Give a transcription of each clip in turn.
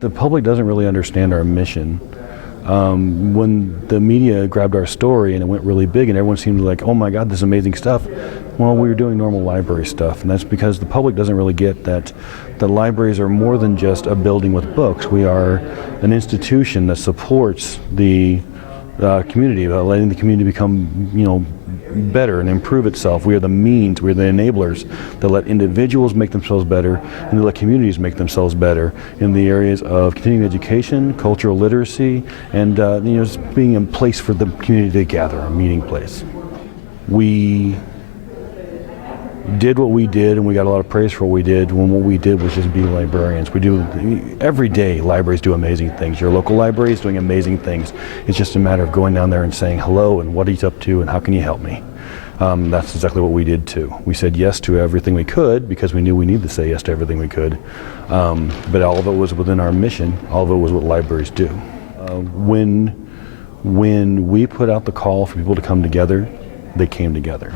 The public doesn't really understand our mission. When the media grabbed our story and it went really big and everyone seemed like, oh my God, this is amazing stuff. Well, we were doing normal library stuff, and that's because the public doesn't really get that the libraries are more than just a building with books. We are an institution that supports the community, letting the community become, better and improve itself. We are the means, we're the enablers that let individuals make themselves better and that let communities make themselves better in the areas of continuing education, cultural literacy, and just being a place for the community to gather, a meeting place. We did what we did, and we got a lot of praise for what we did when what we did was just be librarians. Every day libraries do amazing things. Your local library is doing amazing things. It's just a matter of going down there and saying hello and what are you up to and how can you help me. That's exactly what we did too. We said yes to everything we could because we knew we needed to say yes to everything we could. But all of it was within our mission. All of it was what libraries do. When we put out the call for people to come together, they came together.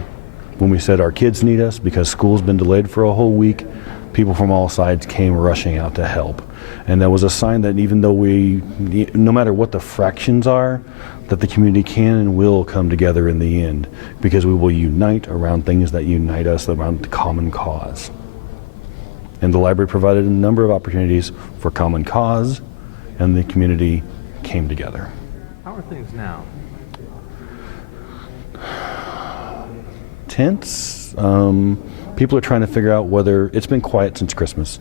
When we said our kids need us because school's been delayed for a whole week, people from all sides came rushing out to help. And that was a sign that even though no matter what the fractions are, that the community can and will come together in the end, because we will unite around things that unite us, around the common cause. And the library provided a number of opportunities for common cause, and the community came together. How are things now? Tense. People are trying to figure out whether it's been quiet since Christmas.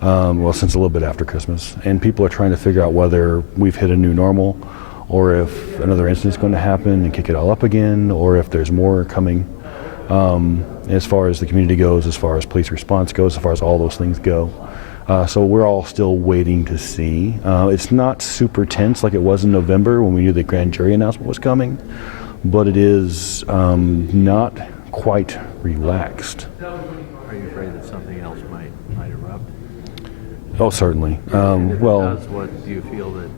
Since a little bit after Christmas, and people are trying to figure out whether we've hit a new normal, or if another incident is going to happen and kick it all up again, or if there's more coming. As far as the community goes, as far as police response goes, as far as all those things go. So we're all still waiting to see. It's not super tense like it was in November when we knew the grand jury announcement was coming, but it is not quite relaxed. Are you afraid that something else might erupt? Oh, certainly. If it does, what do you feel that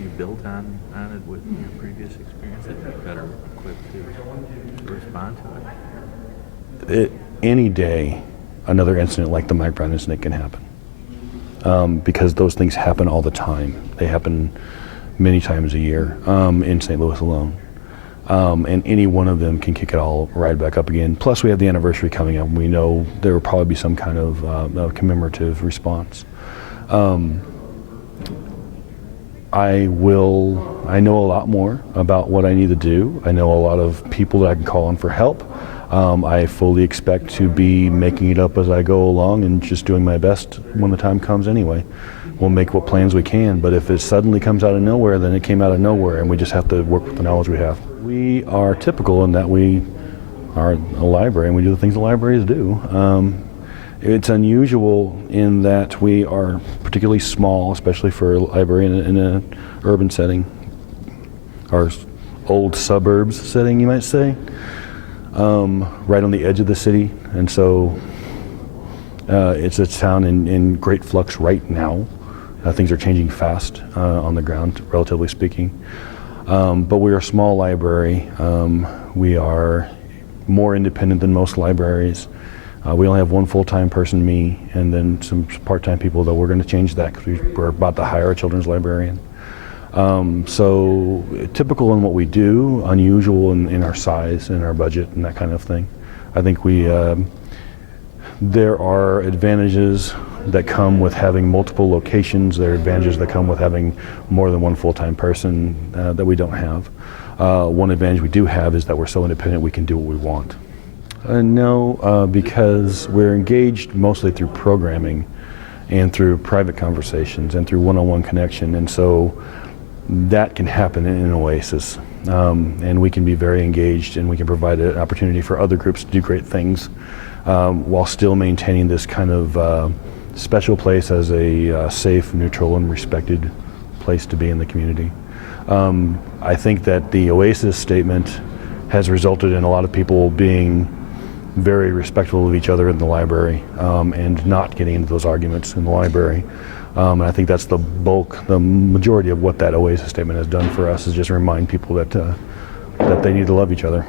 you built on it with your previous experience that you're better equipped to respond to it? Any day, another incident like the Mike Brown incident can happen. Because those things happen all the time. They happen many times a year in St. Louis alone. And any one of them can kick it all right back up again. Plus we have the anniversary coming up. We know there will probably be some kind of commemorative response. I know a lot more about what I need to do. I know a lot of people that I can call on for help. I fully expect to be making it up as I go along and just doing my best when the time comes anyway. We'll make what plans we can, but if it suddenly comes out of nowhere, then it came out of nowhere, and we just have to work with the knowledge we have. We are typical in that we are a library and we do the things the libraries do. It's unusual in that we are particularly small, especially for a library in an urban setting, or old suburbs setting, you might say, right on the edge of the city. And so it's a town in great flux right now. Things are changing fast on the ground, relatively speaking. But we're a small library. We are more independent than most libraries. We only have one full-time person, me, and then some part-time people, though we're going to change that because we're about to hire a children's librarian. So typical in what we do, unusual in our size and our budget and that kind of thing. I think there are advantages that come with having multiple locations. There are advantages that come with having more than one full-time person that we don't have. One advantage we do have is that we're so independent we can do what we want. No, because we're engaged mostly through programming and through private conversations and through one-on-one connection, and so that can happen in an oasis. And we can be very engaged, and we can provide an opportunity for other groups to do great things while still maintaining this kind of special place as a safe, neutral, and respected place to be in the community. I think that the oasis statement has resulted in a lot of people being very respectful of each other in the library and not getting into those arguments in the library. And I think that's the majority of what that oasis statement has done for us, is just remind people that they need to love each other.